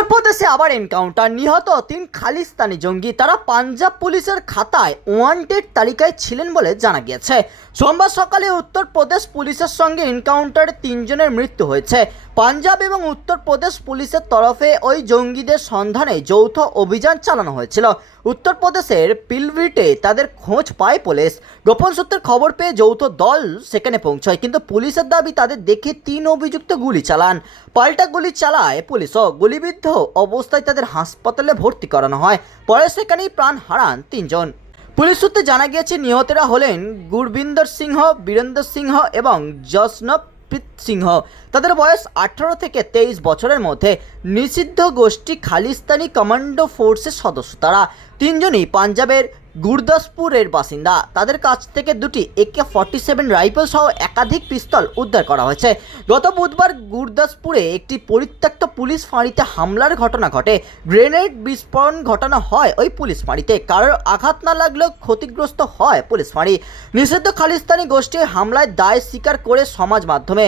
উত্তরপ্রদেশে আবার এনকাউন্টার নিহত তিন খালিস্তানি জঙ্গি। তারা পাঞ্জাব পুলিশের খাতায় ওয়ান্টেড তালিকায় ছিলেন বলে জানা গিয়েছে। সোমবার সকালে উত্তরপ্রদেশ পুলিশের সঙ্গে এনকাউন্টারে তিনজনের মৃত্যু হয়েছে। পাঞ্জাব এবং উত্তরপ্রদেশ পুলিশের তরফে ওই জঙ্গিদের সন্ধানে যৌথ অভিযান চালানো হয়েছিল। উত্তরপ্রদেশের পিলভিটে তাদের খোঁজ পায় পুলিশ। গোপন সূত্রের খবর পেয়ে যৌথ দল সেখানে পৌঁছায়, কিন্তু পুলিশের দাবি তাদের দেখে তিন অভিযুক্ত গুলি চালান। পাল্টা গুলি চালায় পুলিশও। গুলিবিদ্ধ অবস্থায় তাদের হাসপাতালে ভর্তি করানো হয়। পরে সেখানেই প্রাণ হারান তিনজন। পুলিশ সূত্রে জানা গিয়েছে, নিহতেরা হলেন গুরবিন্দর সিংহ, বীরেন্দর সিংহ এবং জসনপ্রীত সিংহ। তাদের বয়স আঠারো থেকে তেইশ বছরের মধ্যে। নিষিদ্ধ গোষ্ঠী খালিস্তানি কমান্ডো ফোর্সের সদস্য তারা। তিনজনই পাঞ্জাবের গুরদাসপুরের বাসিন্দা। তাদের কাছ থেকে দুটি একে ফর্টি সেভেন রাইফেল সহ একাধিক পিস্তল উদ্ধার করা হয়েছে। গত বুধবার গুরদাসপুরে একটি পরিত্যক্ত পুলিশ ফাঁড়িতে হামলার ঘটনা ঘটে। গ্রেনেড বিস্ফোরণ ঘটানো হয় ওই পুলিশ ফাঁড়িতে। কারোর আঘাত না লাগলেও ক্ষতিগ্রস্ত হয় পুলিশ ফাঁড়ি। নিষিদ্ধ খালিস্তানি গোষ্ঠীর হামলায় দায় স্বীকার করে সমাজ মাধ্যমে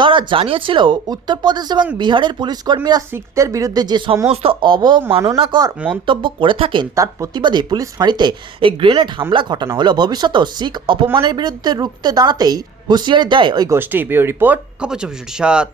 তারা জানিয়েছিল, উত্তরপ্রদেশ এবং বিহারের পুলিশকর্মীরা শিখদের বিরুদ্ধে যে সমস্ত অবমাননাকর মন্তব্য করে থাকেন, তার প্রতিবাদে পুলিশ ফাঁড়িতে এই গ্রেনেড হামলা ঘটানো হলো। ভবিষ্যতে শিখ অপমানের বিরুদ্ধে রুখতে দাঁড়াতেই হুঁশিয়ারি দেয় ওই গোষ্ঠী। বিউ রিপোর্ট, খবর চব্বিশ সাত।